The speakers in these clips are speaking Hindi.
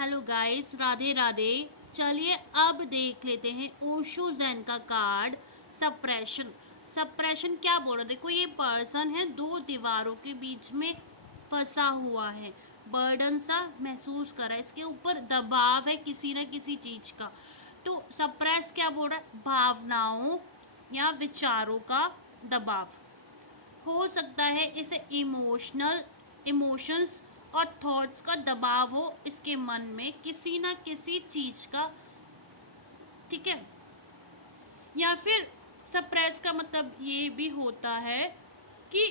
Hello guys, Radhe Radhe. चलिए अब देख लेते हैं ओशो ज़ेन का कार्ड सप्रेशन। सप्रेशन क्या बोल रहा है? देखो, ये पर्सन है दो दीवारों के बीच में फंसा हुआ है, बर्डन सा महसूस कर रहा है, इसके ऊपर दबाव है किसी न किसी चीज़ का। तो सप्रेस क्या बोल रहा है? भावनाओं या विचारों का दबाव हो सकता है। इसे इमोशंस और थॉट्स का दबाव हो इसके मन में किसी ना किसी चीज का। ठीक है। या फिर सप्रेस का मतलब ये भी होता है कि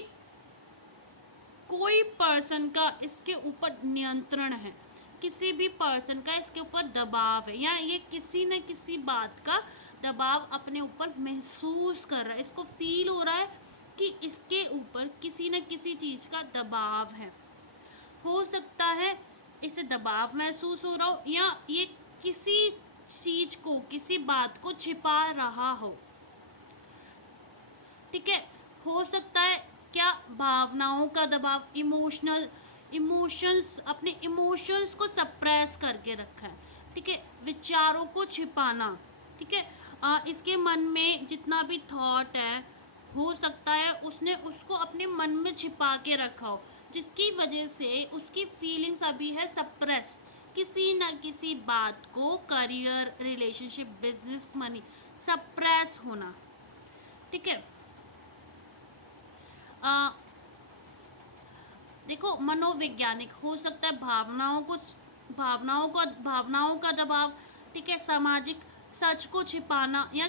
कोई पर्सन का इसके ऊपर नियंत्रण है, किसी भी पर्सन का इसके ऊपर दबाव है, या ये किसी न किसी बात का दबाव अपने ऊपर महसूस कर रहा है, इसको फील हो रहा है कि इसके ऊपर किसी न किसी चीज़ का दबाव है। हो सकता है इसे दबाव महसूस हो रहा हो, या ये किसी चीज़ को, किसी बात को छिपा रहा हो। ठीक है। हो सकता है क्या, भावनाओं का दबाव, इमोशंस, अपने इमोशंस को सप्रेस करके रखा है। ठीक है। विचारों को छिपाना। ठीक है। इसके मन में जितना भी थॉट है, हो सकता है उसने उसको अपने मन में छिपा के रखा हो, जिसकी वजह से उसकी फीलिंग्स अभी है सप्रेस। किसी न किसी बात को, career, relationship, business, money, suppress होना। ठीक है। आ, देखो, मनोवैज्ञानिक हो सकता है भावनाओं का दबाव। ठीक है। सामाजिक, सच को छिपाना, या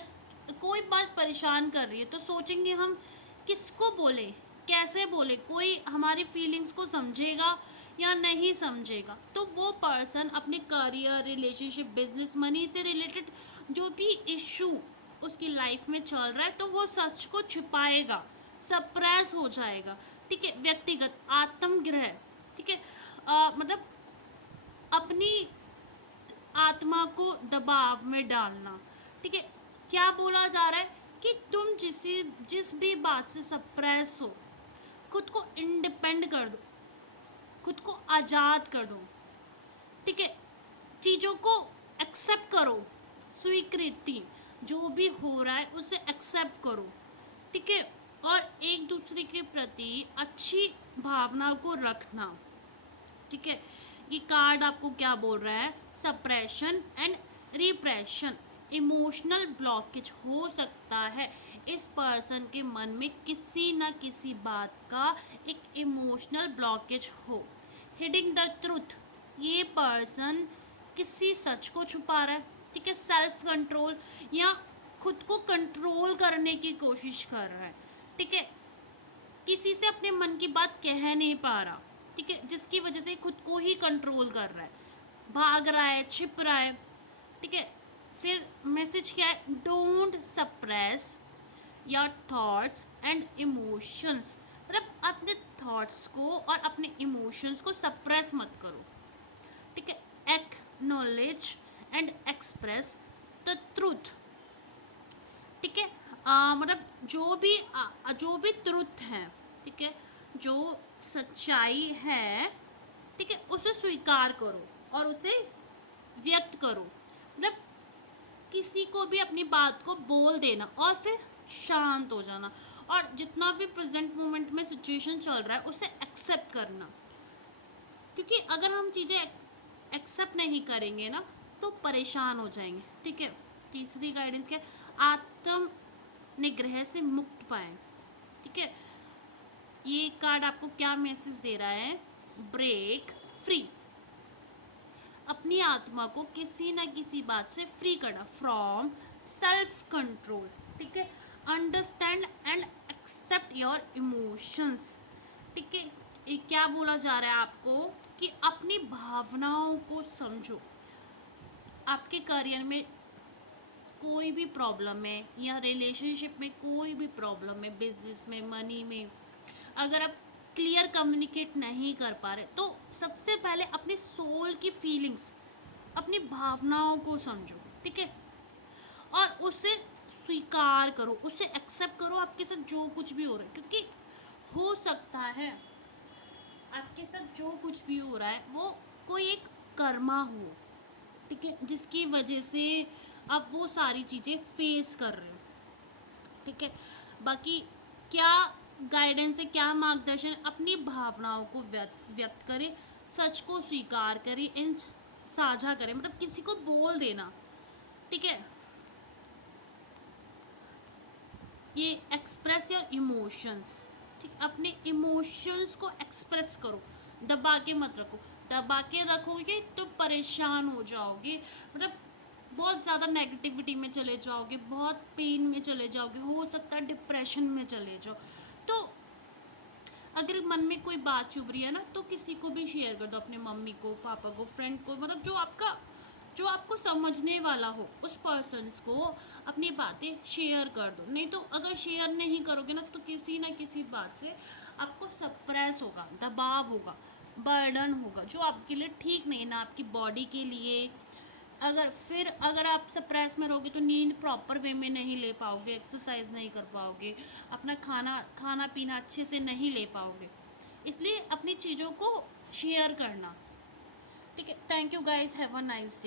कोई बात परेशान कर रही है तो सोचेंगे हम किसको बोले, कैसे बोले, कोई हमारी फीलिंग्स को समझेगा या नहीं समझेगा। तो वो पर्सन अपने करियर, रिलेशनशिप, बिजनेस, मनी से रिलेटेड जो भी इशू उसकी लाइफ में चल रहा है, तो वो सच को छिपाएगा, सप्रेस हो जाएगा। ठीक है। व्यक्तिगत आत्मग्रह। ठीक है। मतलब अपनी आत्मा को दबाव में डालना। ठीक है। क्या बोला जा रहा है कि तुम जिस भी बात से सप्रेस हो, खुद को इंडिपेंड कर दो, खुद को आज़ाद कर दो। ठीक है। चीज़ों को एक्सेप्ट करो, स्वीकृति, जो भी हो रहा है उसे एक्सेप्ट करो। ठीक है। और एक दूसरे के प्रति अच्छी भावना को रखना। ठीक है। ये कार्ड आपको क्या बोल रहा है? Suppression and repression. Emotional blockage हो सकता है इस पर्सन के मन में किसी न किसी बात का एक इमोशनल ब्लॉकेज हो। हिडिंग द ट्रुथ, ये पर्सन किसी सच को छुपा रहा है। ठीक है। सेल्फ कंट्रोल, या खुद को कंट्रोल करने की कोशिश कर रहा है। ठीक है। किसी से अपने मन की बात कह नहीं पा रहा। ठीक है। जिसकी वजह से खुद को ही कंट्रोल कर रहा है, भाग रहा है, छिप रहा है। ठीक है। फिर मैसेज क्या है? Don't suppress your thoughts and emotions. मतलब अपने थॉट्स को और अपने इमोशंस को सप्रेस मत करो। ठीक है। Acknowledge and express the truth. ठीक है। मतलब जो भी ट्रुथ है, ठीक है, जो सच्चाई है, ठीक है, उसे स्वीकार करो और उसे व्यक्त करो। मतलब किसी को भी अपनी बात को बोल देना और फिर शांत हो जाना, और जितना भी प्रेजेंट मोमेंट में सिचुएशन चल रहा है उसे एक्सेप्ट करना। क्योंकि अगर हम चीज़ें एक्सेप्ट नहीं करेंगे ना, तो परेशान हो जाएंगे। ठीक है। तीसरी गाइडेंस क्या? आत्म निग्रह से मुक्त पाए। ठीक है। ये कार्ड आपको क्या मैसेज दे रहा है? Break free. अपनी आत्मा को किसी ना किसी बात से फ्री करना, फ्रॉम सेल्फ कंट्रोल। ठीक है। Understand and accept your emotions. ठीक है। ये क्या बोला जा रहा है आपको? कि अपनी भावनाओं को समझो। आपके करियर में कोई भी प्रॉब्लम है, या रिलेशनशिप में कोई भी प्रॉब्लम है, बिजनेस में, मनी में, अगर आप क्लियर कम्युनिकेट नहीं कर पा रहे, तो सबसे पहले अपने सोल की फीलिंग्स, अपनी भावनाओं को समझो। ठीक है। और उसे स्वीकार करो, उसे एक्सेप्ट करो आपके साथ जो कुछ भी हो रहा है। क्योंकि हो सकता है आपके साथ जो कुछ भी हो रहा है वो कोई एक कर्मा हो, ठीक है, जिसकी वजह से आप वो सारी चीज़ें फेस कर रहे हो, ठीक है। बाकी क्या गाइडेंस है, क्या मार्गदर्शन, अपनी भावनाओं को व्यक्त करें, सच को स्वीकार करें, इन साझा करें, मतलब किसी को बोल देना, ठीक है। ये एक्सप्रेस योर इमोशंस, ठीक, अपने इमोशंस को एक्सप्रेस करो, दबा के मत रखो। दबा के रखोगे तो परेशान हो जाओगे, मतलब बहुत ज़्यादा नेगेटिविटी में चले जाओगे, बहुत पेन में चले जाओगे, हो सकता है डिप्रेशन में चले जाओ। तो अगर मन में कोई बात चुभ रही है ना, तो किसी को भी शेयर कर दो, अपने मम्मी को, पापा को, फ्रेंड को, मतलब जो आपको समझने वाला हो, उस पर्सन्स को अपनी बातें शेयर कर दो। नहीं तो अगर शेयर नहीं करोगे ना, तो किसी ना किसी बात से आपको सप्रेस होगा, दबाव होगा, बर्डन होगा, जो आपके लिए ठीक नहीं है ना, आपकी बॉडी के लिए। अगर आप सप्रेस में रहोगे तो नींद प्रॉपर वे में नहीं ले पाओगे, एक्सरसाइज नहीं कर पाओगे, अपना खाना पीना अच्छे से नहीं ले पाओगे। इसलिए अपनी चीज़ों को शेयर करना, ठीक है। Thank you guys, have a nice day.